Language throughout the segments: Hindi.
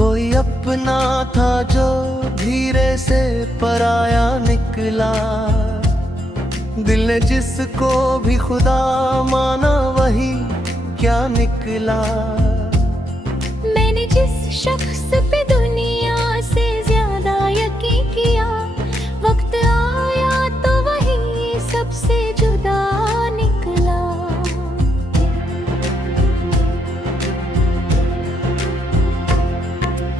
कोई अपना था जो धीरे से पराया निकला। दिल ने जिसको भी खुदा माना वही क्या निकला। मैंने जिस शख्स पे दुनिया से ज्यादा यकीन किया, वक्त आया तो वही सबसे जुदा निकला।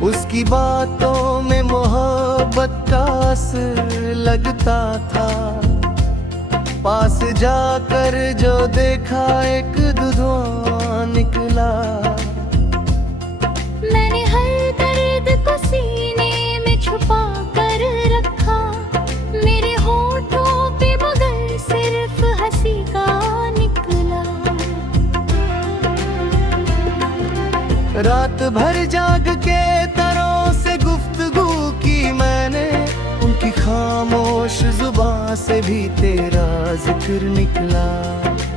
उसकी बातों में मोहब्बत का असर लगता था। पास जाकर जो देखा एक दुधवा निकला। मैंने हर दर्द को सीने में छुपा कर रखा। मेरे होठों पे मगर सिर्फ हंसी का निकला। रात भर जाग के तारों से गुफ्तगू की मैंने। उनकी खामोश जुबां से भी तेरा जिक्र निकला।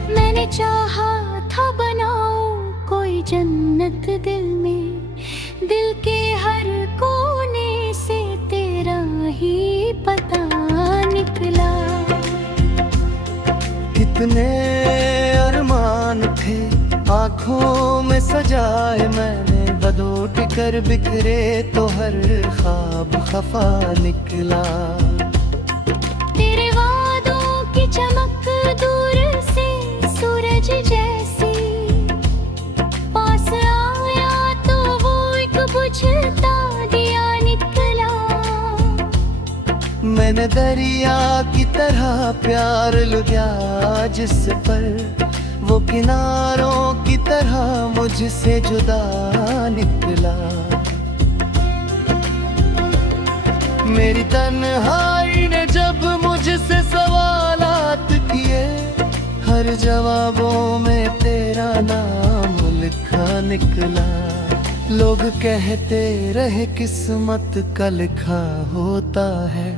मैंने चाहा था बनाऊं कोई जन्नत दिल में, दिल के हर कोने से तेरा ही पता निकला। कितने अरमान थे आँखों में सजाए मैंने। बदोट कर बिखरे तो हर ख्वाब खफा निकला। तेरे वादों की चमक दूर से सूरज जैसी। पास आया तो वो एक बुझता दिया निकला। मैंने दरिया की तरह प्यार लुटा जिस पर, वो किनारों की तरह मुझसे जुदा निकला। मेरी तन्हाई ने जब मुझसे सवालात किए, हर जवाबों में तेरा नाम लिखा निकला। लोग कहते रहे किस्मत का लिखा होता है,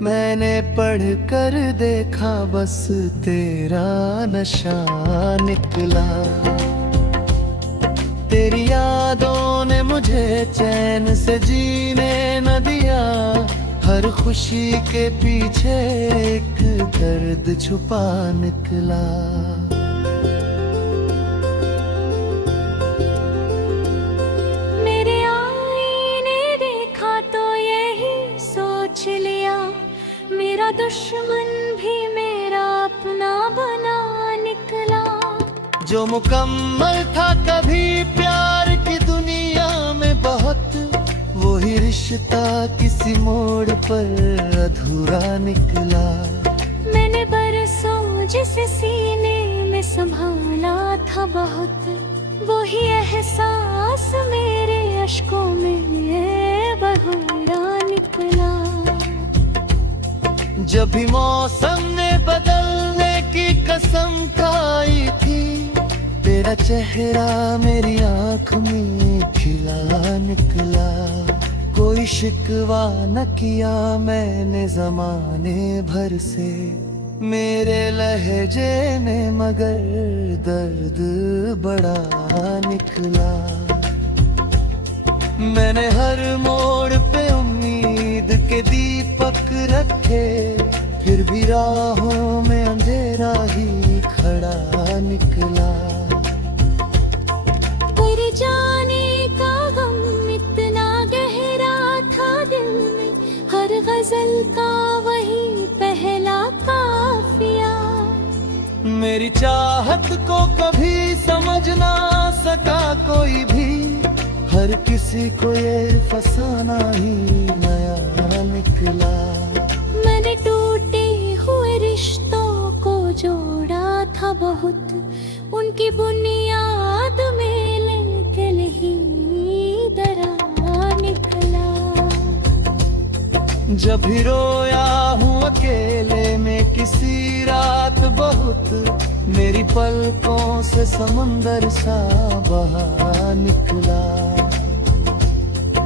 मैंने पढ़ कर देखा बस तेरा नशा निकला। तेरी यादों ने मुझे चैन से जीने न दिया। हर खुशी के पीछे एक दर्द छुपा निकला। मेरे आईने देखा तो यही सोच लिया, मेरा दुश्मन भी मेरा अपना बना निकला। जो मुकम्मल था कभी प्यार की दुनिया में बहुत, वही रिश्ता किसी मोड़ पर अधूरा निकला। मैंने बरसों जिसे सीने में संभाला था बहुत, वही एहसास मेरे अश्कों में बहरा निकला। जब भी मौसम ने बदलने की कसम खाई थी, तेरा चेहरा मेरी आँख में खिला निकला। कोई शिकवा न किया मैंने जमाने भर से, मेरे लहजे ने मगर दर्द बड़ा निकला। मैंने हर मोड़ पे उम्मीद के दीपक रखे, फिर भी राहों में अंधेरा ही खड़ा निकला। तेरे जाने का गम इतना गहरा था दिल में, हर गजल का वही पहला काफिया। मेरी चाहत को कभी समझ ना सका कोई भी, हर किसी को ये फसाना ही नया निकला। मैंने टूटे हुए रिश्तों को जोड़ा था बहुत, उनकी बुनियाद में लेकिन ही दरार निकला। जब भी रोया हूँ अकेले में किसी रात बहुत, मेरी पलकों से समुंदर सा बहा निकला।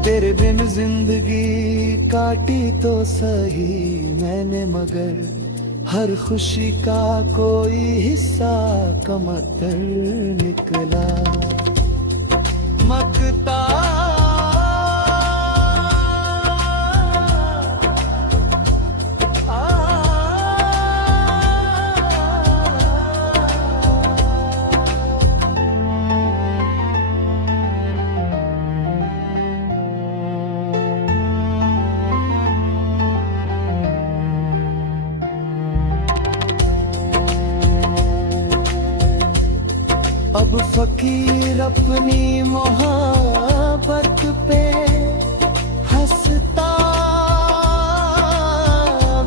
तेरे बिन जिंदगी काटी तो सही मैंने, मगर हर खुशी का कोई हिस्सा कमतर निकला। मकता फकीर अपनी मोहब्बत पे हंसता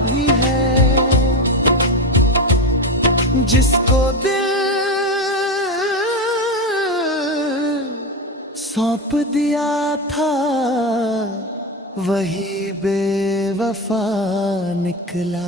भी है, जिसको दिल सौंप दिया था वही बेवफा निकला।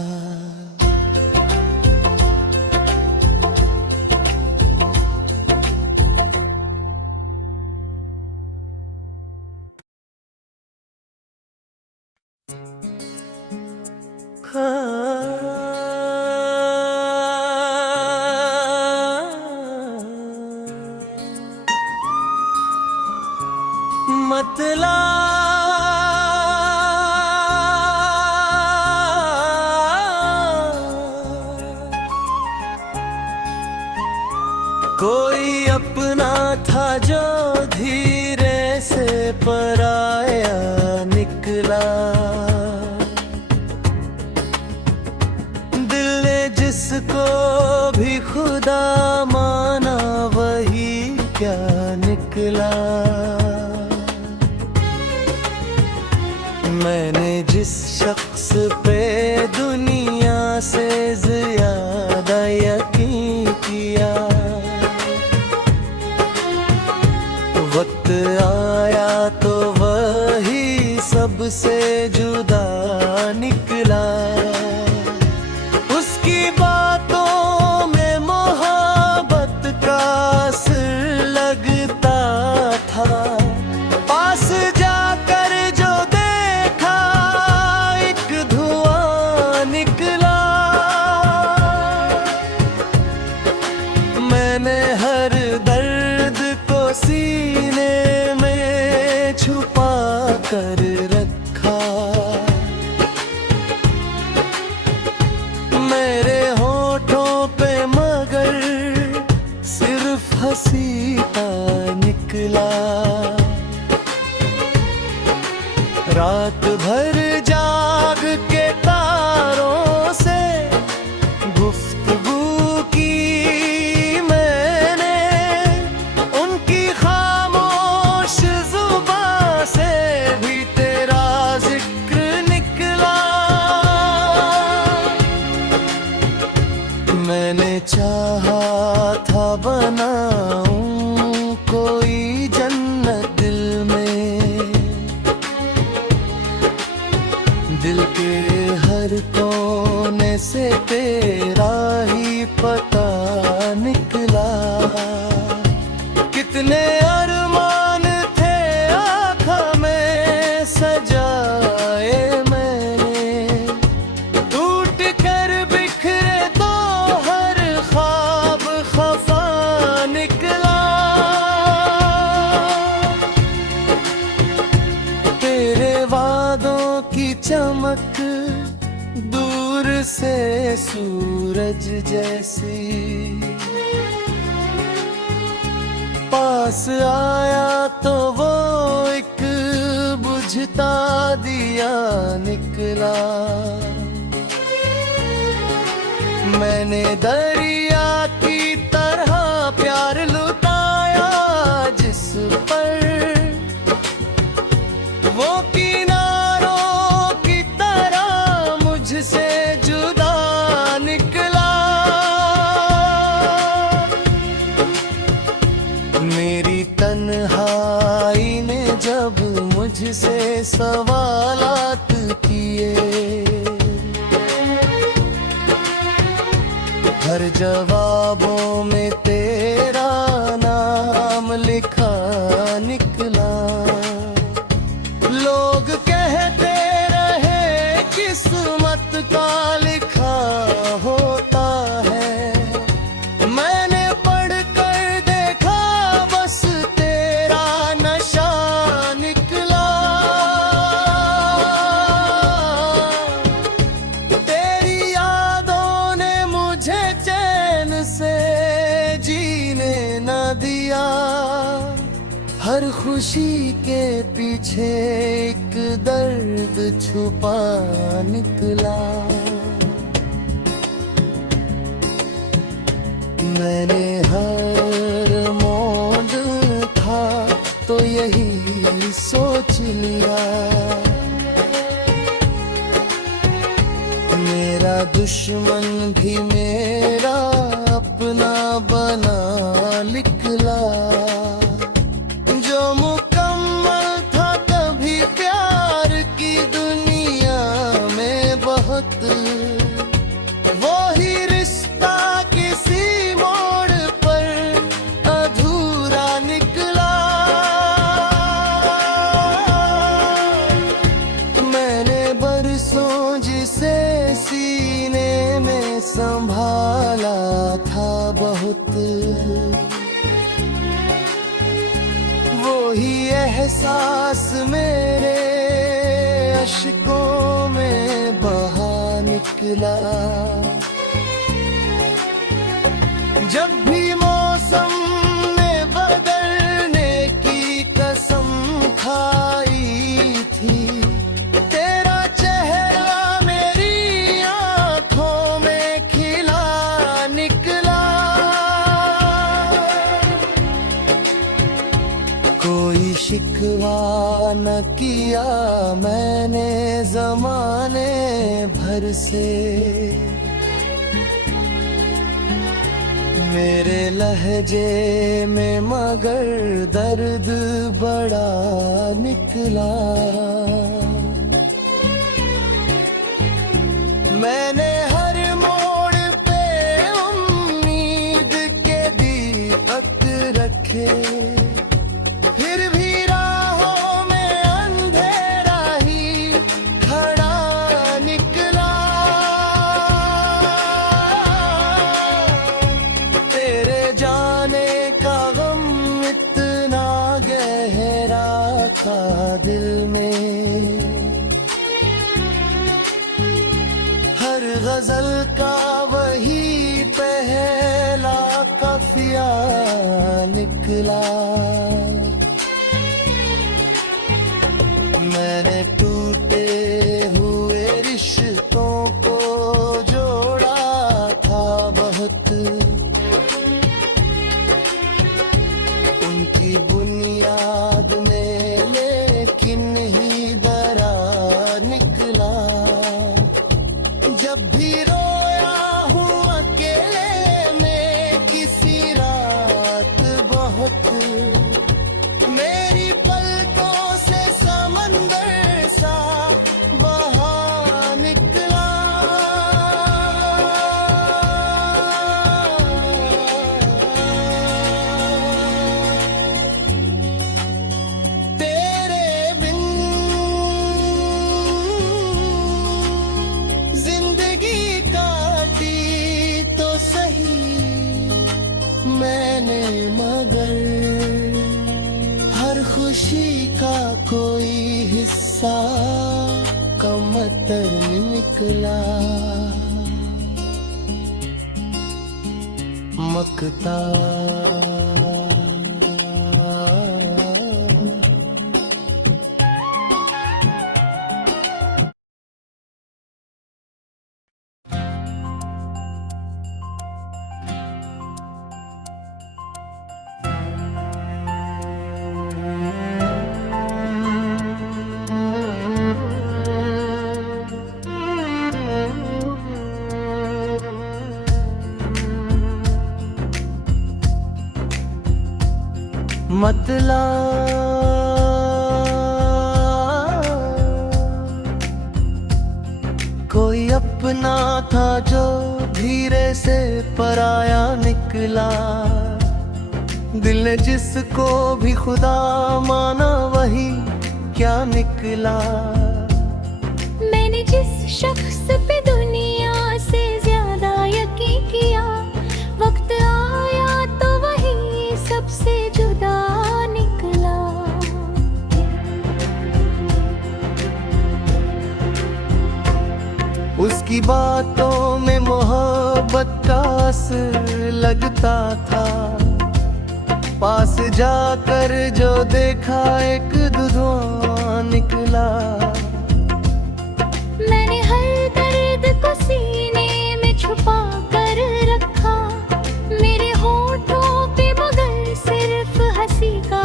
मतला कोई अपना था जो धीरे से पराया निकला। दिल ने जिसको भी खुदा माना वही क्या निकला। मैंने जिस शख्स पे दुनिया से ज्यादा यकीन किया, वक्त आया तो वही सबसे जुदा निकला। उसकी बातों में मोहब्बत का असर लगता था, पास जाकर जो देखा एक धुआं निकला। मैंने हर दर्द को सीने में छुपा कर रखा, मेरे होठों पे मगर सिर्फ हंसी का निकला। रात भर जाग के तारों से गुफ्तगू की मैंने, उनकी खामोश जुबां से भी तेरा जिक्र निकला। मैंने चाहा था बनाऊं कोई जन्नत दिल में, दिल के हर कोने से तेरा ही पता निकला। कितने अरमान थे आँखों में सजाए मैंने, टूट कर बिखरे तो हर ख्वाब खफा निकला। तेरे वादों की चमक दूर से सूरज जैसी, पास आया तो वो एक बुझता दिया निकला। मैंने दरिया की तरह प्यार लुटाया जिस पर, वो किनारों की तरह मुझसे जुदा निकला। मेरी तन्हाई ने जब मुझसे सवालात किए, हर जवाबों में तेरा नाम लिखा निकला। लोग कहते रहे किस्मत का लिखा होता है, मैंने पढ़ कर देखा बस तेरा नशा निकला। तेरी यादों ने मुझे चैन से जीने न दिया, हर खुशी के पीछे एक दर्द छुपा निकला। मैंने हर मोड़ तो यही सोच लिया। मेरा दुश्मन भी मेरा अपना बना निकला। जो मुकम्मल था कभी प्यार की दुनिया में बहुत, वो ही रिश्ता किसी मोड़ पर अधूरा निकला। मैंने बरसों जिसे सीने में संभाला था बहुत, वो ही एहसास मेरे अश्कों में बहा निकला। जब भी मौसम ने बदलने की कसम खाई थी, तेरा चेहरा मेरी आंखों में खिला निकला। कोई शिकवा न किया मैंने जमाने भर से। मेरे लहजे में मगर दर्द बड़ा निकला। मैंने हर मोड़ पे उम्मीद के दीपक रखे, फिर भी राहों में अंधेरा ही खड़ा निकला। तेरे जाने का गम इतना गहरा था दिल में, हर गजल का वही पहला काफिया निकला। मैंने टूटे हुए रिश्तों को जोड़ा था बहुत, उनकी बुनियाद में लेकिन ही दरा निकला। जब भी रोया हूँ अकेले में किसी रात बहुत, मेरी पलकों से समंदर सा बहा निकला। तेरे बिन जिंदगी काटी तो सही मैंने, मगर हर खुशी का कोई हिस्सा कमतर निकला। मकता मतला कोई अपना था जो धीरे से पराया निकला। दिल ने जिसको भी खुदा माना वही क्या निकला। मैंने जिस शख्स पे दुनिया से ज्यादा यकीन किया, वक्त आया तो वही सबसे जुदा निकला। उसकी बातों में मोहब्बत का असर लगता था, पास जाकर जो देखा एक दुधुआ निकला। मैंने हर दर्द को सीने में छुपा कर रखा, मेरे होठों पे मगर सिर्फ हंसी का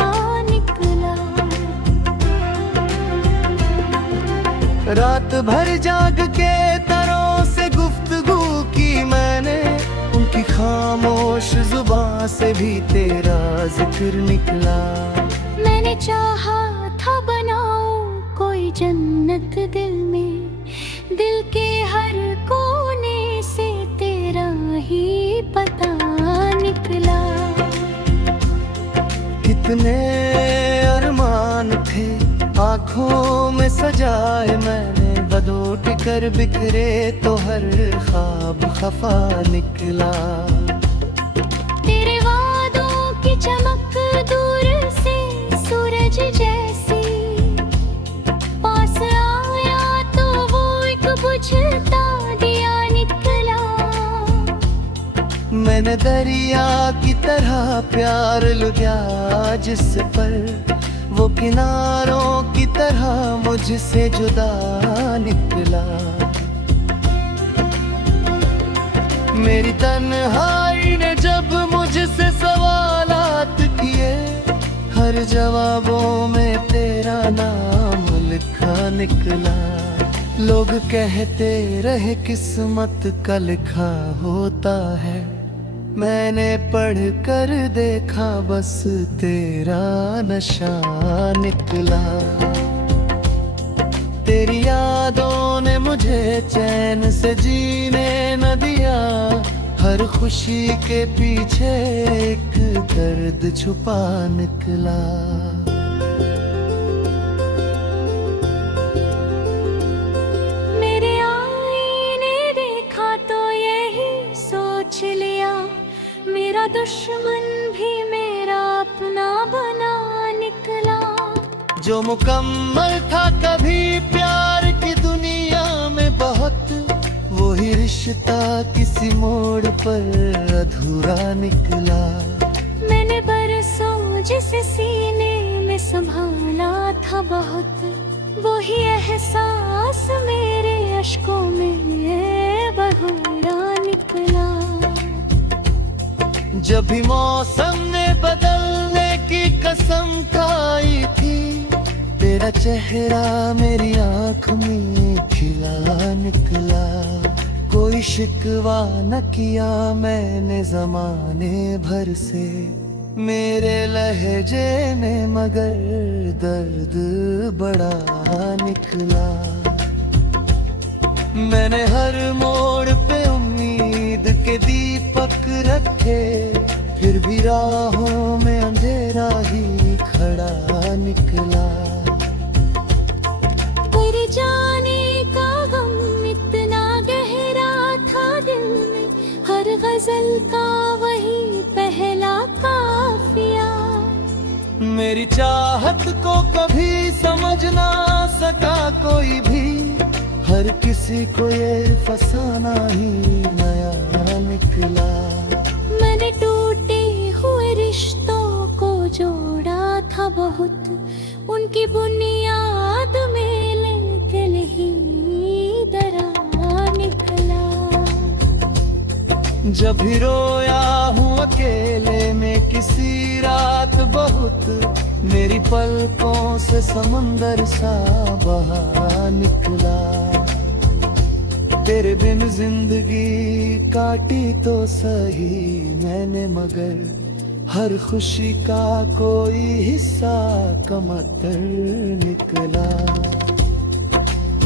निकला। रात भर जाग के तारों से गुफ्तगू की मैंने, उनकी खामोश जुबां से भी तेरा जिक्र निकला। मैंने चाहा था बनाऊं कोई जन्नत दिल में, दिल के हर कोने से तेरा ही पता निकला। कितने अरमान थे आँखों में सजाए मैंने, बदोट कर बिखरे तो हर ख्वाब खफा निकला। तेरे वादों की चमक दूर से सूरज जैसी, पास आया तो वो एक बुझता दिया निकला। मैंने दरिया की तरह प्यार लुटा जिस पर, वो किनारों की तरह मुझसे जुदा निकला। मेरी तन्हाई ने जब मुझसे सवालात किए, हर जवाबों में तेरा नाम लिखा निकला। लोग कहते रहे किस्मत का लिखा होता है, मैंने पढ़ कर देखा बस तेरा नशा निकला। तेरी यादों ने मुझे चैन से जीने न दिया, हर खुशी के पीछे एक दर्द छुपा निकला। मेरे आईने देखा तो यही सोच लिया, मेरा दुश्मन भी मेरा अपना बना निकला। जो मुकम्मल था कभी प्यार की दुनिया में बहुत, वही रिश्ता किसी मोड़ पर अधूरा निकला। मैंने बरसों जिसे सीने में संभाला था बहुत, वही एहसास मेरे अश्कों में बहरा निकला। जब भी मौसम ने बदलने की कसम खाई थी, तेरा चेहरा मेरी आँख में खिला निकला। कोई शिकवा न किया मैंने जमाने भर से, मेरे लहजे में मगर दर्द बड़ा निकला। मैंने हर मोड़ पे उम्मीद के दीपक रखे, फिर भी राहों में अंधेरा ही खड़ा निकला। तेरे जाने का गम इतना गहरा था दिल में, हर गजल का वही पहला काफिया। मेरी चाहत को कभी समझ ना सका कोई भी, हर किसी को ये फसाना ही नया निकला। मैंने टूटे हुए रिश्तों को जोड़ा था बहुत, उनकी बुनियाद में लेकिन ही दरा निकला। जब भी रोया हूँ अकेले में किसी रात बहुत, मेरी पलकों से समंदर सा बहा निकला। तेरे बिन जिंदगी काटी तो सही मैंने, मगर हर खुशी का कोई हिस्सा कमतर निकला।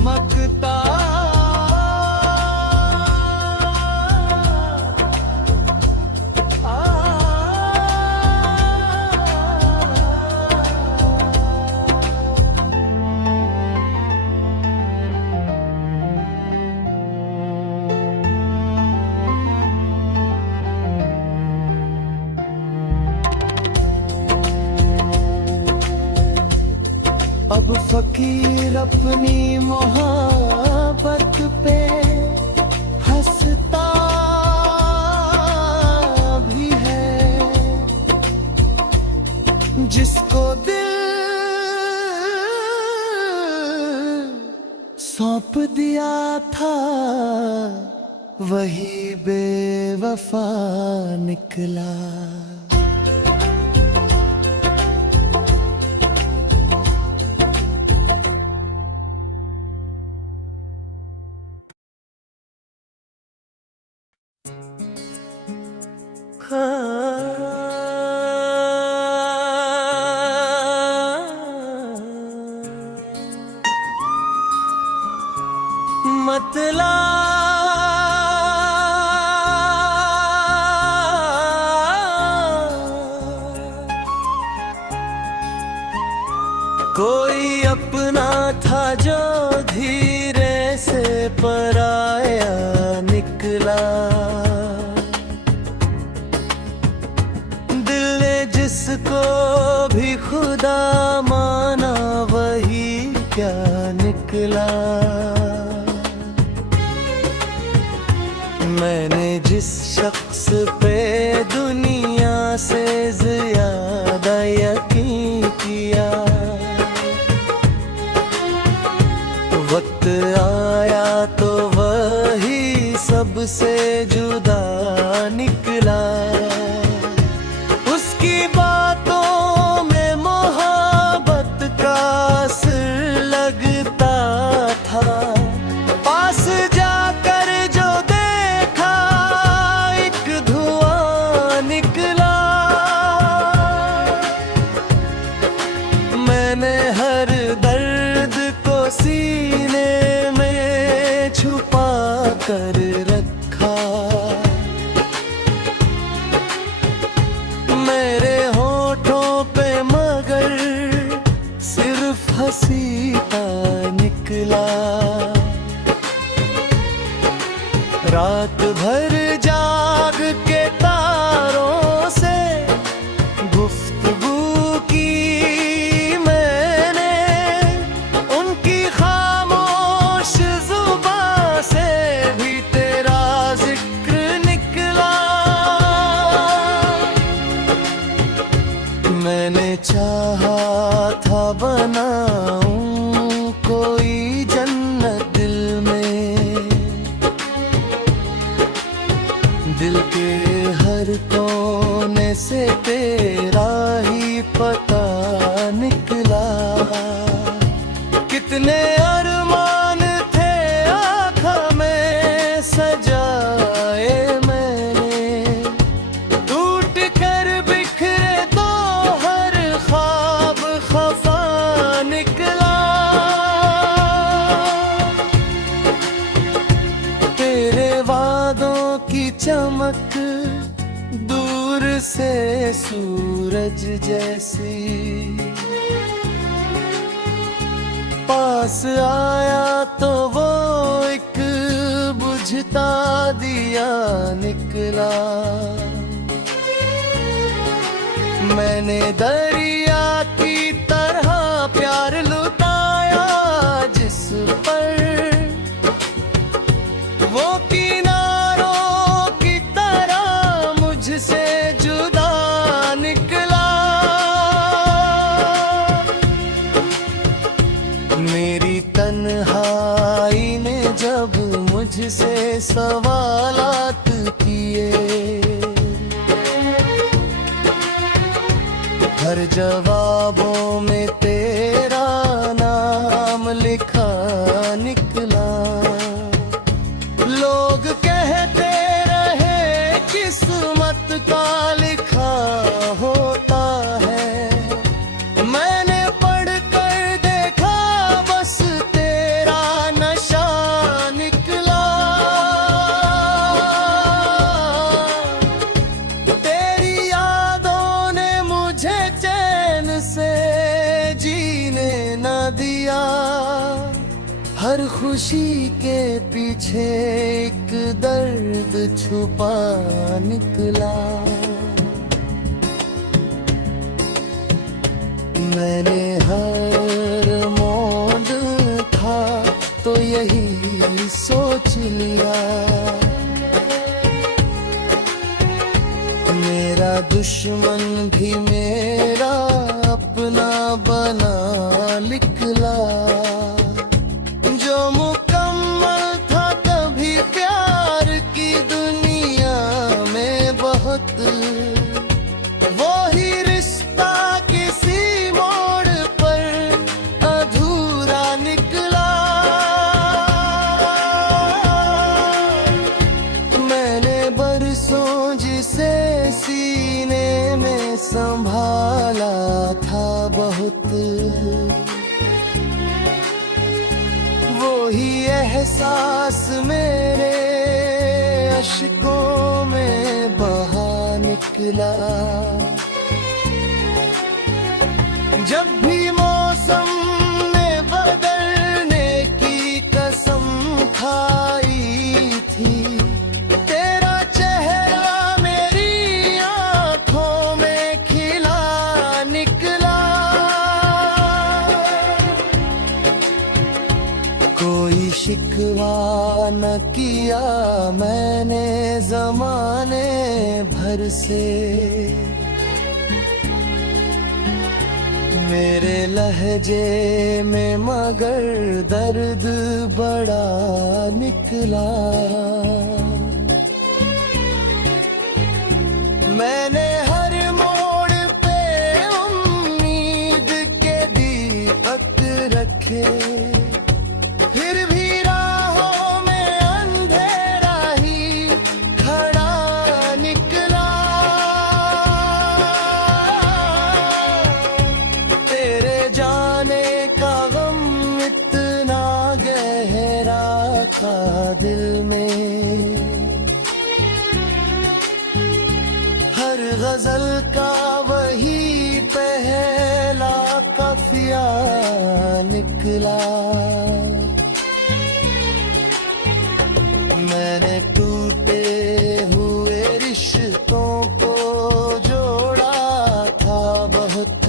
मकता अब फकीर अपनी मोहब्बत पे हंसता भी है, जिसको दिल सौंप दिया था वही बेवफा निकला। मतला कोई अपना था जो धीरे से पराया निकला। दिल ने जिसको भी खुदा माना वही क्या निकला। मैंने जिस शख्स पे दुनिया से ज्यादा यकीन किया, वक्त आया तो वही सबसे जुदा निकला। उसकी बातों में मोहब्बत का असर लगता था। पास जाकर जो देखा एक धुआं निकला। मैंने हर दर्द को सीने में छुपा कर रखा। मेरे होठों पे मगर सिर्फ हंसी का निकला। रात भर जाग के तारों से गुफ्तगू की मैंने। उनकी खामोश जुबां से भी तेरा जिक्र निकला। मैंने चाहा था बनाऊं कोई जन्नत दिल में। दिल के हर कोने से तेरा ही पता निकला। कितने अरमान थे आँखों में सजाए मैंने। टूट कर बिखरे तो हर ख्वाब खफा निकला। तेरे वादों की चमक दूर से सूरज जैसी। पास आया तो वो एक बुझता दिया निकला। मैंने दरिया की तरह प्यार लुटाया जिस पर वो किनारों की तरह मुझसे जुदा निकला। मेरी तन्हाई ने जब मुझसे सवालात किए, हर जवाबों में तेरा नाम लिखा निकला। लोग कहते रहे किस्मत का लिखा होता है। मैंने पढ़ कर देखा बस तेरा नशा निकला। तेरी यादों ने मुझे चैन से जीने न दिया। हर खुशी के पीछे एक दर्द छुपा निकला। मैंने हर मोड़ था तो यही सोच लिया। मेरा दुश्मन भी मेरा अपना बना निकला। जो मुकम्मल था कभी प्यार की दुनिया में बहुत, वो ही रिश्ता किसी मोड़ पर अधूरा निकला। मैंने बरसों जिसे सीने में संभाला था बहुत, एहसास मेरे अश्कों में बहा निकला। जब भी मौसम ने बदलने की कसम खाई थी, तेरा चेहरा मेरी आंखों में खिला निकला। कोई शिकवा न किया मैंने जमाने भर से, मेरे लहजे में मगर दर्द बड़ा निकला। मैंने हर मोड़ पे उम्मीद के दीपक रखे, फिर भी राहों में अंधेरा ही खड़ा निकला। तेरे जाने का गम इतना गहरा था दिल में, हर गजल का वही पहला काफिया निकला। मैंने टूटे हुए रिश्तों को जोड़ा था बहुत,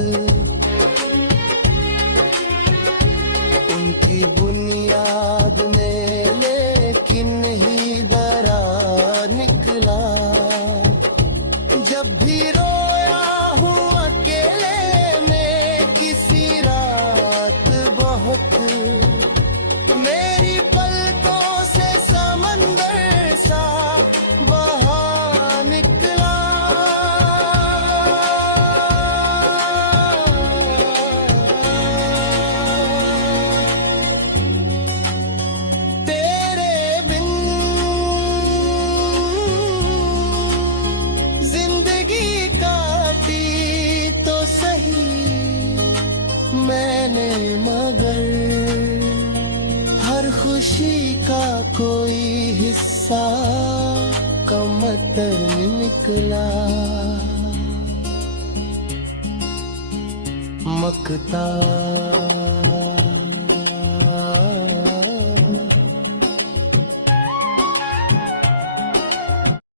उनकी बुनियाद में लेकिन ही दरा निकला। जब भी रोया हूँ अकेले में किसी रात बहुत, मेरी पलकों से समंदर सा बहा निकला। तेरे बिन जिंदगी काटी तो सही मैंने, मगर हर खुशी का कोई हिस्सा कमतर निकला। मकता